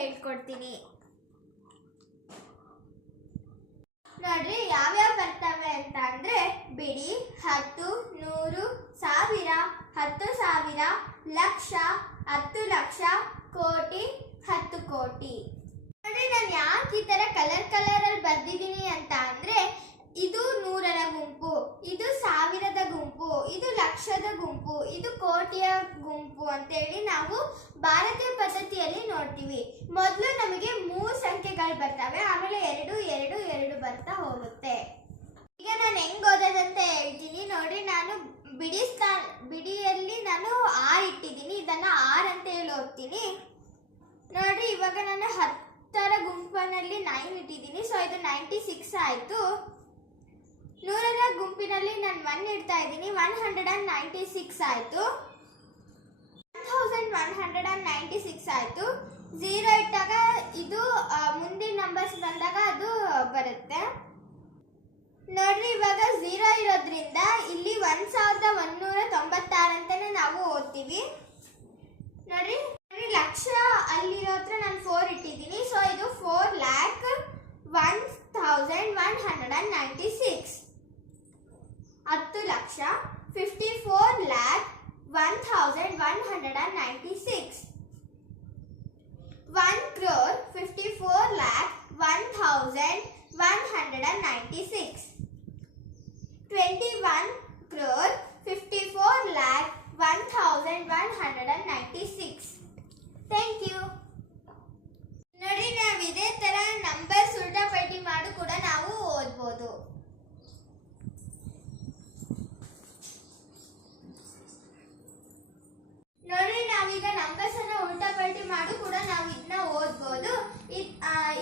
ಹೇಳ್ಕೊಡ್ತೀನಿ. ನೋಡ್ರಿ, ಯಾವ್ಯಾವ ಬರ್ತವೆ ಅಂತ ಅಂದ್ರೆ ಬಿಡಿ, ಹತ್ತು, ನೂರು, ಸಾವಿರ, ಹತ್ತು ಸಾವಿರ, ಲಕ್ಷ, ಹತ್ತು ಲಕ್ಷ, ಕೋಟಿ, ಹತ್ತು ಕೋಟಿ. ನೋಡ್ರಿ, ನಾನು ಯಾಕೆ ಈ ತರ ಕಲರ್ ಕಲರ್ ಅಲ್ಲಿ ಬರ್ದಿದ್ದೀನಿ ಅಂತ ಅಂದ್ರೆ ಇದು ನೂರರ ಗುಂಪು ಇದು ಸಾವಿರದ ಗುಂಪು ಇದು ಲಕ್ಷದ ಗುಂಪು. ಇದು ಕೋಟಿಯ ಗುಂಪು ಅಂತೇಳಿ ನಾವು ಭಾರತೀಯ ಪದ್ಧತಿಯಲ್ಲಿ ನೋಡ್ತೀವಿ. ಮೊದಲು ನಮಗೆ ಮೂರು ಸಂಖ್ಯೆಗಳು ಬರ್ತವೆ. ಆಮೇಲೆ ಎರಡು ಎರಡು ಎರಡು ಬರ್ತಾ ಹೋಗುತ್ತೆ. ಈಗ ನಾನು ಹೆಂಗ್ ಓದೋದಂತ ಹೇಳ್ತೀನಿ. ನೋಡಿ, ನಾನು ಬಿಡಿ ಸ್ಥಾ ಬಿಡಿಯಲ್ಲಿ ನಾನು ಆರ್ ಇಟ್ಟಿದ್ದೀನಿ. ಇದನ್ನ ಆರ್ ಅಂತ ಹೇಳಿ ಓದ್ತೀನಿ. ನೋಡಿ ಇವಾಗ ನಾನು ಹತ್ತರ ಗುಂಪಿನಲ್ಲಿ ನೈನ್ ಇಟ್ಟಿದ್ದೀನಿ. ಸೊ ಇದು ನೈಂಟಿ ಸಿಕ್ಸ್ ಆಯಿತು. ನೂರರ ಗುಂಪಿನಲ್ಲಿ ನಾನು ಒನ್ ಇಡ್ತಾ ಇದ್ದೀನಿ. One hundred and ninety six ಆಯಿತು. One thousand one hundred and ninety six ಆಯಿತು. ಝೀರೋ ಇಟ್ಟಾಗ ಇದು ಮುಂದಿನ ನಂಬರ್ಸ್ ಬಂದಾಗ ಅದು ಬರುತ್ತೆ. ನೋಡ್ರಿ, ಇವಾಗ ಝೀರೋ ಇರೋದ್ರಿಂದ ಇಲ್ಲಿ ಒಂದು ಸಾವಿರದ ಒಂದೂರ ತೊಂಬತ್ತಾರು ಅಂತಲೇ ನಾವು ಓದ್ತೀವಿ. ನೋಡ್ರಿ ನೋಡ್ರಿ, ಲಕ್ಷ ಅಲ್ಲಿರೋ ಹತ್ರ ನಾನು ಫೋರ್ ಇಟ್ಟಿದ್ದೀನಿ. ಸೊ ಇದು four lakh one thousand one hundred and ninety six ಹತ್ತು lakh fifty four lakh one thousand one hundred and ninety six one crore fifty four lakh one thousand one hundred and ninety six twenty one crore fifty four lakh one thousand one hundred and ninety six thank you ನೋಡಿ ನಾವು ಇದೇ ತರ numbers ಉಲ್ಟಾ ಪಲ್ಟಿ ಮಾಡು ಕೂಡ ನಾವು ಓದ್ಬೋದು ನೋಡಿ ನಾವೀಗ ನಂಬರ್ಸ್ ಅನ್ನ ಉಲ್ಟಾ ಪಲ್ಟಿ ಮಾಡು ಕೂಡ ನಾವು ಇದನ್ನ ಓದ್ಬೋದು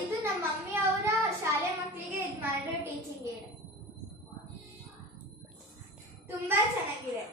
ಇದ್- ನಮ್ಮ ಮಮ್ಮಿ ಅವರ ಶಾಲೆ ಮಕ್ಕಳಿಗೆ ಇದು ಮಾಡಿರೋ ಟೀಚಿಂಗ್ ಏಡ್ ತುಂಬಾ ಚೆನ್ನಾಗಿದೆ.